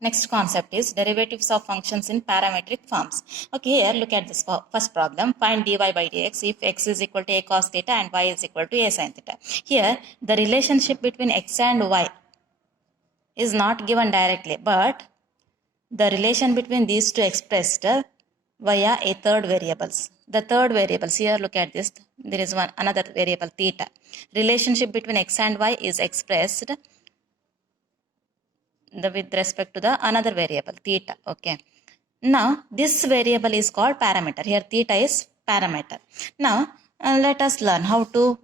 Next concept is derivatives of functions in parametric forms. Okay, here look at this first problem. Find dy by dx if x is equal to a cos theta and y is equal to a sin theta. Here, the relationship between x and y is not given directly, but the relation between these two expressed via a third variables. The third variables, here look at this, there is another variable theta. Relationship between x and y is expressed with respect to the another variable theta. Okay, now this variable is called parameter. Here theta is parameter. Now let us learn how to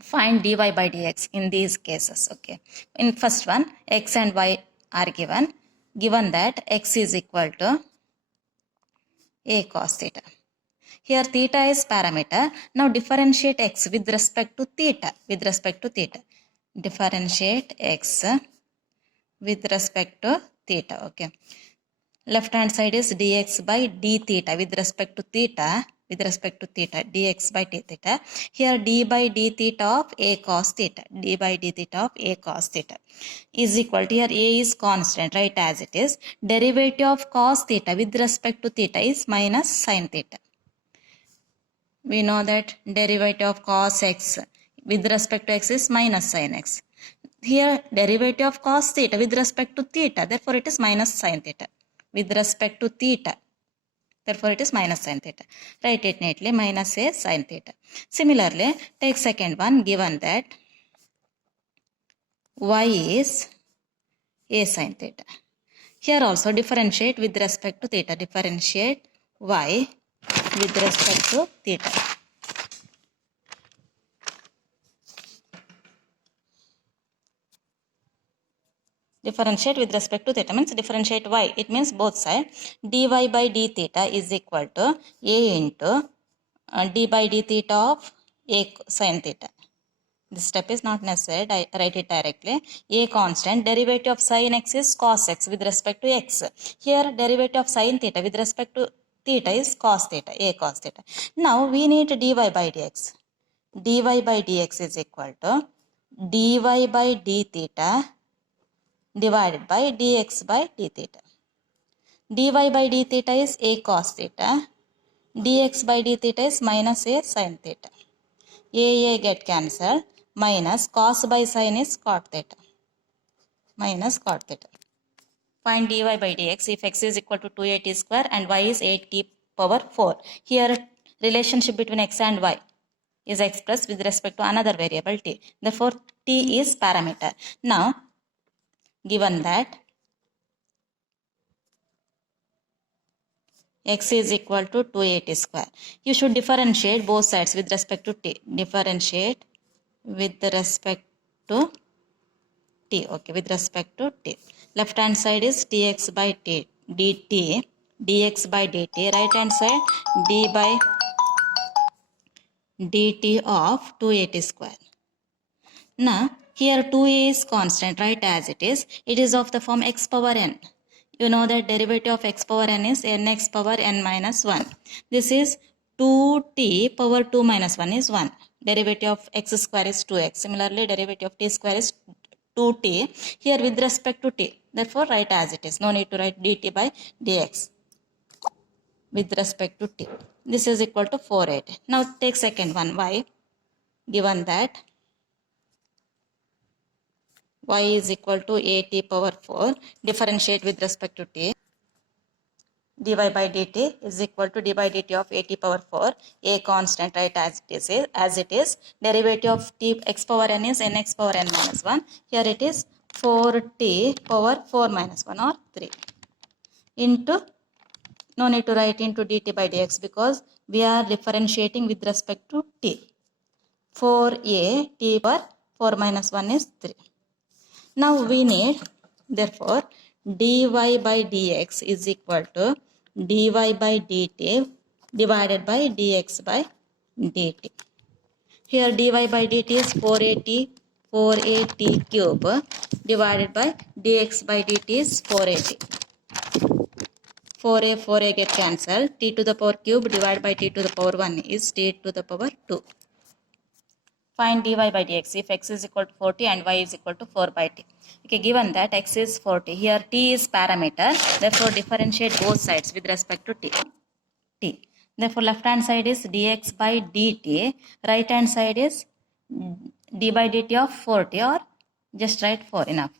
find dy by dx in these cases. Okay, in first one, x and y are given that x is equal to a cos theta. Here theta is parameter. Now differentiate x with respect to theta. Differentiate x with respect to theta. Okay, left hand side is dx by d theta with respect to theta, dx by d theta. Here d by d theta of a cos theta, is equal to, here a is constant, right, as it is. Derivative of cos theta with respect to theta is minus sin theta. We know that derivative of cos x with respect to x is minus sin x. Here derivative of cos theta with respect to theta, therefore it is minus sin theta. With respect to theta, therefore it is minus sin theta. Write it neatly, minus a sin theta. Similarly, take second one, given that y is a sin theta. Here also differentiate with respect to theta. Differentiate y with respect to theta. Differentiate with respect to theta means differentiate y. It means both sides. Dy by d theta is equal to a into d by d theta of a sin theta. This step is not necessary. I write it directly. A constant. Derivative of sin x is cos x with respect to x. Here derivative of sin theta with respect to theta is cos theta, a cos theta. Now we need dy by dx. Dy by dx is equal to dy by d theta divided by dx by d theta. Dy by d theta is a cos theta. Dx by d theta is minus a sin theta. A get cancelled. Minus cos by sin is cot theta. Minus cot theta. Find dy by dx if x is equal to 2at square and y is 8t power 4. Here relationship between x and y is expressed with respect to another variable t. Therefore t is parameter. Now given that x is equal to 2at square, you should differentiate both sides with respect to t. Differentiate with respect to t. Okay, with respect to t. Left hand side is dx by t, dt, dx by dt. Right hand side d by dt of 2at square. Now here 2a is constant, right, as it is. It is of the form x power n. You know that derivative of x power n is nx power n minus 1. This is 2t power 2 minus 1 is 1. Derivative of x square is 2x. Similarly, derivative of t square is 2t. Here with respect to t. Therefore, write as it is. No need to write dt by dx with respect to t. This is equal to 4/8. Now take second one, y. Given that y is equal to at power 4, differentiate with respect to t. Dy by dt is equal to d by dt of at power 4, a constant, right, as it is. Derivative of t x power n is nx power n minus 1. Here it is 4t power 4 minus 1 or 3 into, no need to write into dt by dx because we are differentiating with respect to t. 4a t power 4 minus 1 is 3. Now we need, therefore, dy by dx is equal to dy by dt divided by dx by dt. Here dy by dt is 4at cube divided by dx by dt is 4at. 4a get cancelled. T to the power cube divided by t to the power 1 is t to the power 2. Find dy by dx if x is equal to 40 and y is equal to 4 by t. Okay, given that x is 40, here t is parameter, therefore differentiate both sides with respect to t. Therefore left hand side is dx by dt, right hand side is d by dt of 40, or just write 4 enough.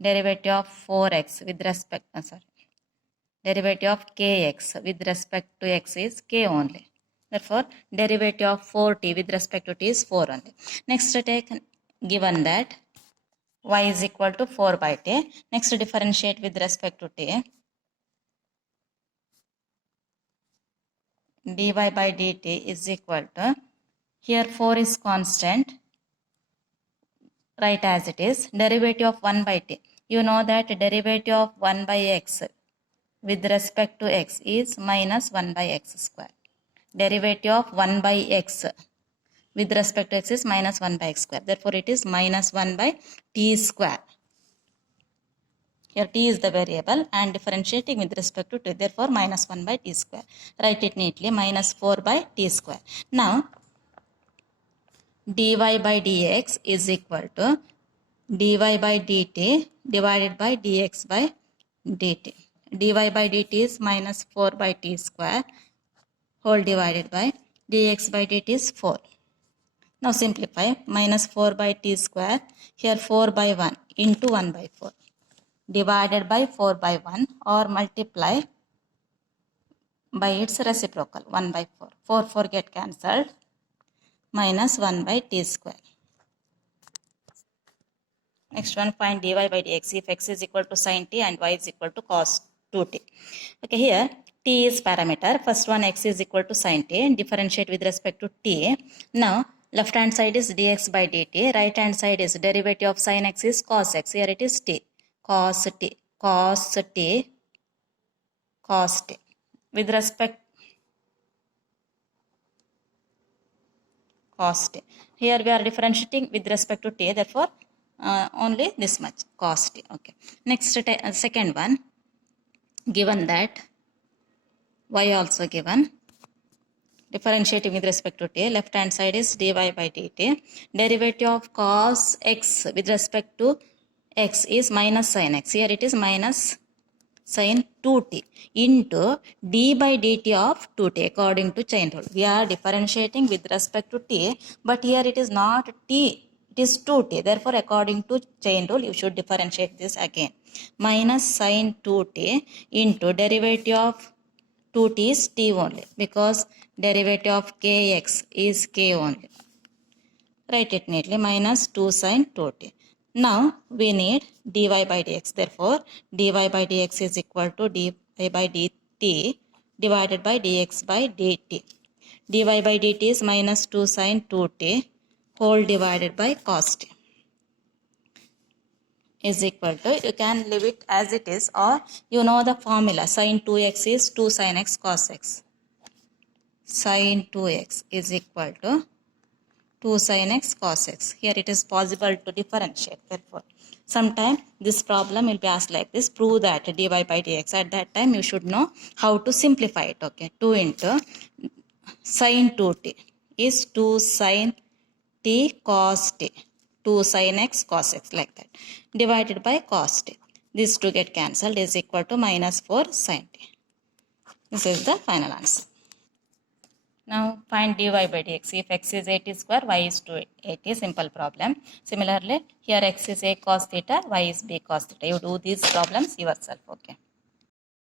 Derivative of 4x with respect, derivative of kx with respect to x is k only. Therefore, derivative of 4t with respect to t is 4 only. Next, take given that y is equal to 4 by t. Next, differentiate with respect to t. dy by dt is equal to, here 4 is constant, write as it is, derivative of 1 by t. You know that derivative of 1 by x with respect to x is minus 1 by x square. Derivative of 1 by x with respect to x is minus 1 by x square. Therefore, it is minus 1 by t square. Here t is the variable and differentiating with respect to t. Therefore, minus 1 by t square. Write it neatly, minus 4 by t square. Now, dy by dx is equal to dy by dt divided by dx by dt. dy by dt is minus 4 by t square whole divided by dx by dt is 4. Now simplify, minus 4 by t square, here 4 by 1 into 1 by 4 divided by 4 by 1 or multiply by its reciprocal 1 by 4. 4 4 get cancelled, minus 1 by t square. Next one, find dy by dx if x is equal to sin t and y is equal to cos 2t. Okay, here t is parameter. First one, x is equal to sin t. Differentiate with respect to t. Now, left hand side is dx by dt. Right hand side is derivative of sin x is cos x. Here it is t. Cos t. Cos t. Cos t. With respect cos t. Here we are differentiating with respect to t. Therefore, only this much cos t. Okay. Next, second one. Given that y also given, differentiating with respect to t, left hand side is dy by dt. Derivative of cos x with respect to x is minus sin x. Here it is minus sin 2t into d by dt of 2t according to chain rule. We are differentiating with respect to t, but here it is not t, it is 2t. Therefore, according to chain rule, you should differentiate this again. Minus sin 2t into derivative of 2t is t only, because derivative of kx is k only. Write it neatly, minus 2 sin 2t. Now, we need dy by dx. Therefore, dy by dx is equal to dy by dt divided by dx by dt. dy by dt is minus 2 sin 2t whole divided by cos t is equal to, you can leave it as it is, or you know the formula, sin 2x is 2 sin x cos x. Sin 2x is equal to 2 sin x cos x. Here it is possible to differentiate. Therefore, sometime this problem will be asked like this, prove that dy by dx. At that time, you should know how to simplify it. Okay, 2 into sin 2t is 2 sin t cos t. 2 sin x cos x, like that, divided by cos t. These two get cancelled, is equal to minus 4 sin t. This is the final answer. Now find dy by dx. If x is 80 square, y is 280. Simple problem. Similarly, here x is a cos theta, y is b cos theta. You do these problems yourself. Okay.